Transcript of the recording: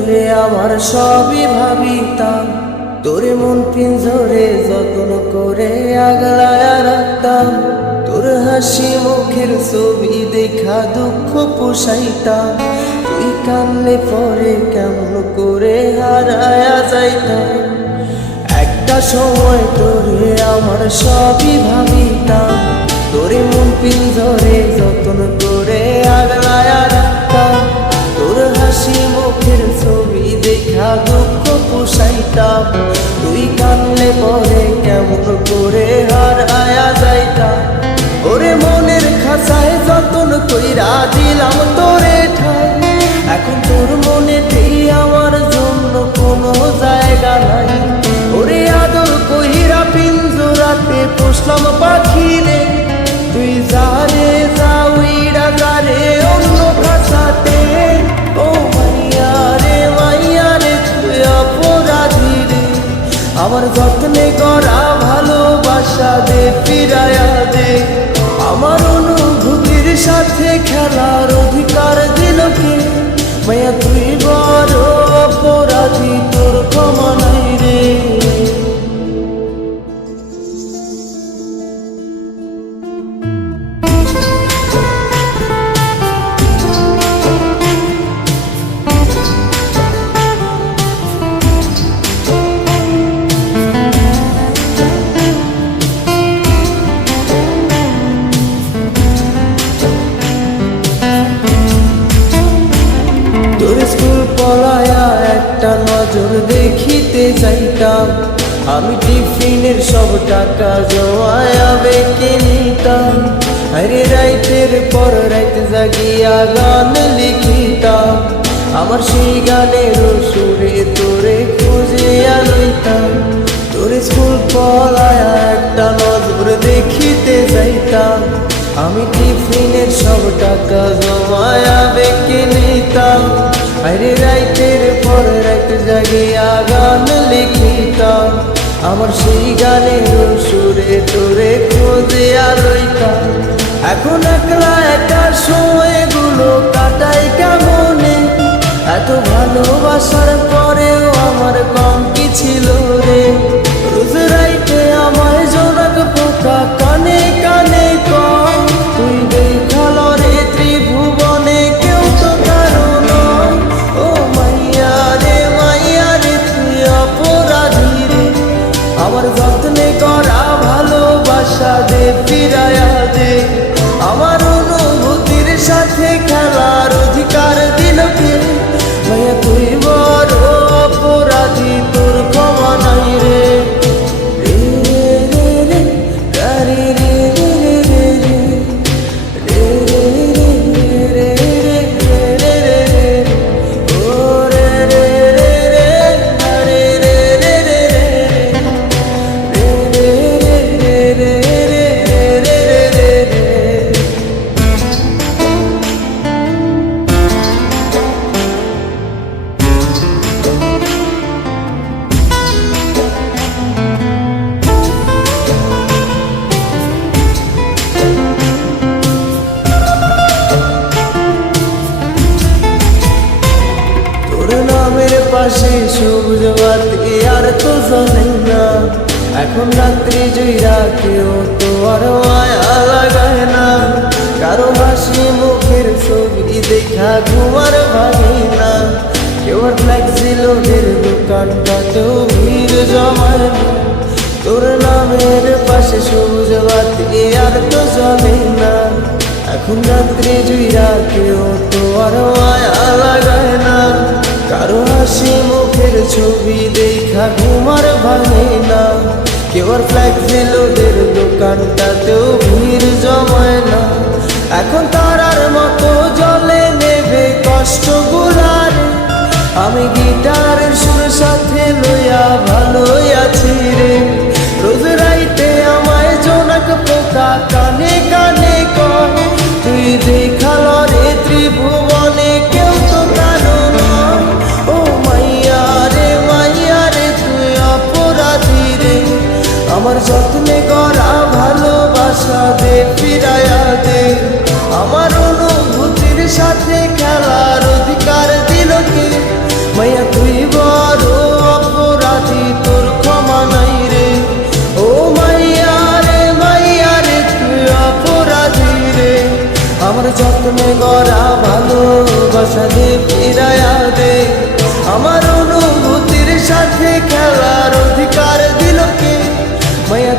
তোরে আমার সবই ভাবিতাম, তোরে মন পিঞ্জরে যত্ন করে আগলায়া রাখতাম। তোর হাসি মুখের ছবি দেখা দুঃখ পোষাইতাম, তুই কান্নে পরে কেমন করে হারায়া যাইতাম। একটা সময় তোরে আমার সবই ভাবিতাম, তোরে মন পিঞ্জরে যত্ন করে আগলায়া রাখতাম। তোর হাসি মুখের ছবি দেখা দুঃখ পোষাইতাম, তুই কানলে পরে কেমন করে হারায়া যাইতাম। ওরে মনের খাঁচায় যতন কইরা দিলাম তোরে ঠাই, এখন তোর মনেতেই আমার জন্য কোনো জায়গা নাই। ওরে আদর কইরা পিঞ্জরাতে পোষলাম পাখি রে, তুই যারে যা উইড়া যারে অন্য ভাষাতে। ও মাইয়া রে তুই অপরাধী রে, আমার যত্নে করা ভালোবাসা দে ফিরায়া দে। আমার অনুভূতির সাথে খেলার অধিকার দিল কে? মাইয়া তুই বড় অপরাধী, তোর ক্ষমা নাই রে। তোর স্কুল পলায়া একটা নজর দেখিতে যাইতাম, আমি টিফিনের সব টাকা জমায়া বেঁকে নিতাম। আরে রাইতের পর রাইত জাগিয়া গান লিখিতাম, আমার সেই গানের সুরে তোরে খুঁজিয়া লইতাম। তোর স্কুল পলায়া একটা নজর দেখিতে যাইতাম, আমি টিফিনের সব টাকা জমায়া বেঁকে নিতাম। আরে রাইতের পর রাইত জাগিয়া গান লিখিতাম, আমার সেই গানের সুরে তোরে খুঁজিয়া লইতাম। এখন একলা একা সময়গুলো কাটাই কেমনে, এত ভালোবাসার পরেও আমার কম কি ছিল রে। রোজ রাইতে আমায় জোনাক পোকা কানে কানে কম, তুই দেখাল রে ত্রিভুবনে কেউ তো কারো নয়। ও মাইয়া রে তুই অপরাধী রে, আমার যত্নে করা ভালোবাসা দে ফিরায়া দে। আমার অনুভূতির সাথে খেলার অধিকার দিল কে? মাইয়া তুই বড় অপরাধী, তোর ক্ষমা নাই রে। পাশে সবুজ বাতি আর তো জ্বলে না, এখন রাত্রি জুইরা কেউ তো আর মায়া লাগায় না। কারো হাসি মুখের ছবি দেখা ঘুমার ভাঙে না, কেউ আর ফ্লেক্সি লোডের দোকানটাতেও ভিড় জমায় না। তোর নামের পাশে সবুজ বাতি আর তো জ্বলে না, এখন রাত্রি জুইরা কেউ তো আর মায়া লাগায় না। কারো হাসি মুখের ছবি দেখা ঘুমার ভাঙে না, কেউ আর ফ্লেক্সি লোডের দোকানটাতেও ভিড় জমায় না। এখন তারার মতো জলে নেবে কষ্ট গুলার, আমি গিটারের সুর সাথে লইয়া ভালোই আছি রে। রোজ রাইতে আমায় জোনাক পোকা কানে কানে কর, তুই দেখাল রে ত্রিভুবনে কেউ তো কারো নয়। ও মাইয়া রে তুই অপরাধী রে, আমার যত্নে করা ভালোবাসা দে ফিরায়া দে। আমার অনুভূতির সাথে খেলার অধিকার দিল কে? মাইয়া আমার যত্নে গড়া ভালোবাসা দে ফিরায়া দে, আমার অনুভূতির সাথে খেলার অধিকার দিল কে? মায়া